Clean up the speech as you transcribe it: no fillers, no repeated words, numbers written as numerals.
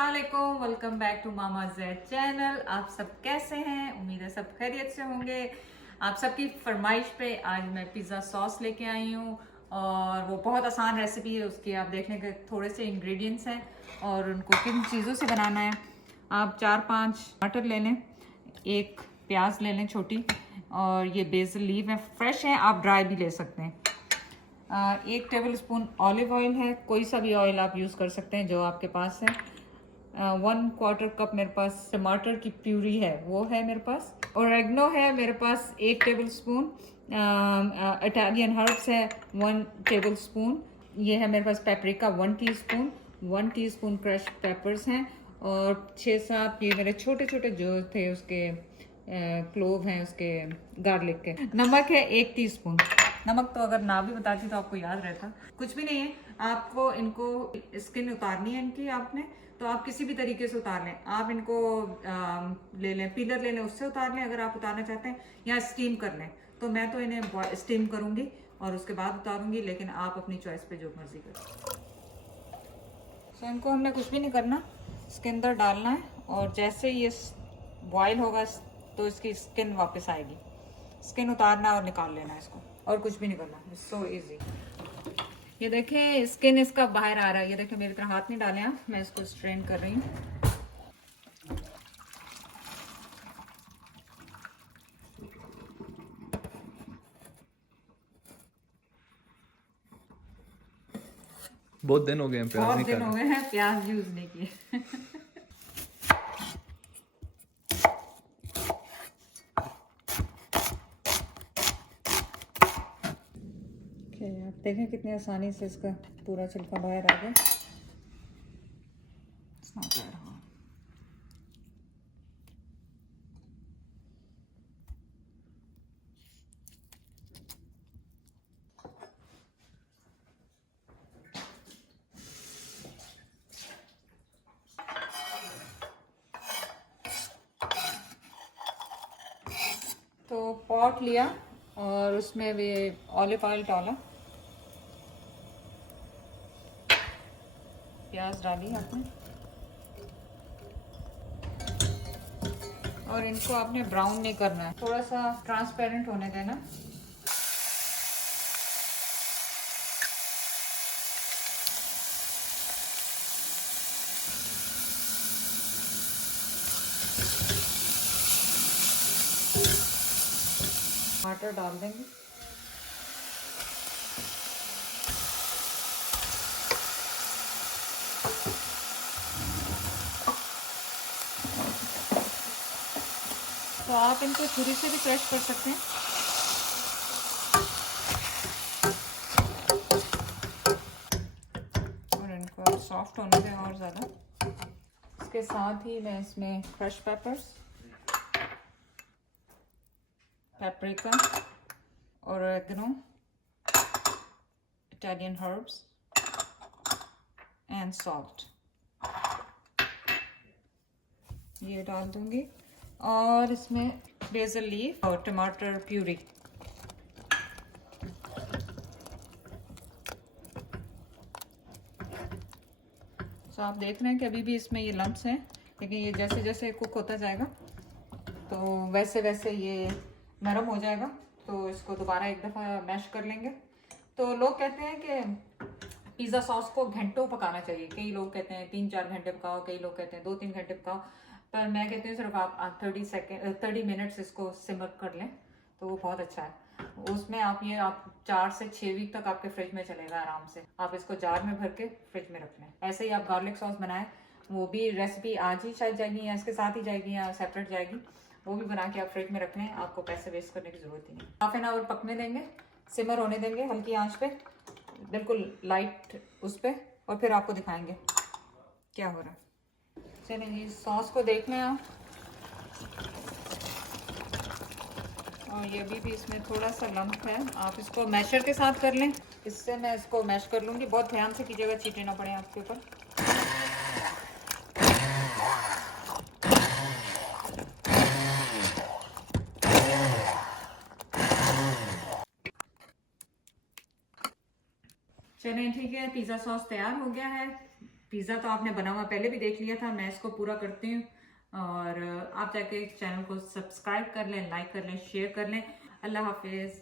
अस्सलामुअलैकुम, welcome back to Mama Zaid channel. आप सब कैसे हैं? उम्मीद है सब खैरियत से होंगे। आप सबकी फरमाइश पे आज मैं पिज़्ज़ा सॉस लेके आई हूँ और वो बहुत आसान रेसिपी है उसकी। आप देखने के थोड़े से इंग्रेडिएंट्स हैं और उनको किन चीज़ों से बनाना है। आप 4-5 टमाटर ले लें, एक प्याज ले लें छोटी, और ये बेसिल लीफ है, फ्रेश है, आप ड्राई भी ले सकते हैं। 1 टेबल स्पून ऑलिव ऑयल है, कोई सा भी ऑयल आप यूज़ कर सकते हैं जो आपके पास है। 1/4 कप मेरे पास टमाटर की प्यूरी है, वो है मेरे पास। ओरेगनो है मेरे पास 1 टेबल स्पून। इटालियन हर्ब्स है 1 टेबल स्पून। ये है मेरे पास paprika 1 teaspoon. 1 teaspoon crush peppers हैं और 6-7 ये मेरे छोटे छोटे जो थे उसके क्लोव हैं उसके गार्लिक के। नमक है 1 टीस्पून। नमक तो अगर ना भी बताती तो आपको याद रहता। कुछ भी नहीं है, आपको इनको स्किन उतारनी है इनकी आपने, तो आप किसी भी तरीके से उतार लें। आप इनको ले लें, पीलर ले लें, उससे उतार लें अगर आप उतारना चाहते हैं, या स्टीम कर लें। तो मैं तो इन्हें स्टीम करूंगी और उसके बाद उतारूंगी, लेकिन आप अपनी चॉइस पे जो मर्जी करें। तो इनको हमने कुछ भी नहीं करना, इसके अंदर डालना है और जैसे ये बॉयल होगा तो इसकी स्किन वापस आएगी। स्किन उतारना और निकाल लेना है इसको, और कुछ भी नहीं करना। It's so easy. ये देखें स्किन इसका बाहर आ रहा है। ये देखें, मेरी तरह हाथ नहीं डालें आप, मैं इसको स्ट्रेन कर रही हूँ। बहुत दिन हो गए हैं प्याज बहुत नहीं दिन हो खाए। गए हैं प्याज यूज नहीं किए। आप देखें कितनी आसानी से इसका पूरा छिलका बाहर आ गया। तो पॉट लिया और उसमें भी ऑलिव ऑयल डाला, प्याज डाली आपने, और इनको आपने ब्राउन नहीं करना है, थोड़ा सा ट्रांसपेरेंट होने देना। टमाटर डाल देंगे। तो आप इनको छुरी से भी क्रश कर सकते हैं। और इनको सॉफ्ट होने दें और ज़्यादा। इसके साथ ही मैं इसमें crush peppers, paprika, oregano, Italian herbs and salt ये डाल दूंगी, और इसमें बेसिल लीफ और टमाटर प्यूरी। तो आप देख रहे हैं कि अभी भी इसमें ये लम्प्स हैं, लेकिन ये जैसे जैसे कुक होता जाएगा तो वैसे वैसे ये नरम हो जाएगा। तो इसको दोबारा एक दफ़ा मैश कर लेंगे। तो लोग कहते हैं कि पिज़्ज़ा सॉस को घंटों पकाना चाहिए। कई लोग कहते हैं 3-4 घंटे पकाओ, कई लोग कहते हैं 2-3 घंटे पकाओ, पर मैं कहती हूँ सिर्फ आप 30 मिनट्स इसको सिमर कर लें तो वो बहुत अच्छा है। उसमें आप 4 से 6 वीक तक आपके फ्रिज में चलेगा आराम से। आप इसको जार में भर के फ्रिज में रख लें। ऐसे ही आप गार्लिक सॉस बनाएं, वो भी रेसिपी आज ही शायद जाएगी या इसके साथ ही जाएगी या सेपरेट जाएगी। वो भी बना के आप फ्रिज में रख लें, आपको पैसे वेस्ट करने की ज़रूरत ही नहीं। हाफ एन आवर पकने देंगे, सिमर होने देंगे हल्की आंच पे, बिल्कुल लाइट उस पर, और फिर आपको दिखाएंगे क्या हो रहा है। चलिए जी, सॉस को देख लें आप। और ये भी इसमें थोड़ा सा लम्प है, आप इसको मैशर के साथ कर लें। इससे मैं इसको मैश कर लूँगी। बहुत ध्यान से कीजिएगा, चीटे ना पड़े आपके ऊपर। चलें ठीक है, पिज़्ज़ा सॉस तैयार हो गया है। पिज़्ज़ा तो आपने बना हुआ पहले भी देख लिया था, मैं इसको पूरा करती हूँ। और आप जाके चैनल को सब्सक्राइब कर लें, लाइक कर लें, शेयर कर लें। अल्लाह हाफिज़।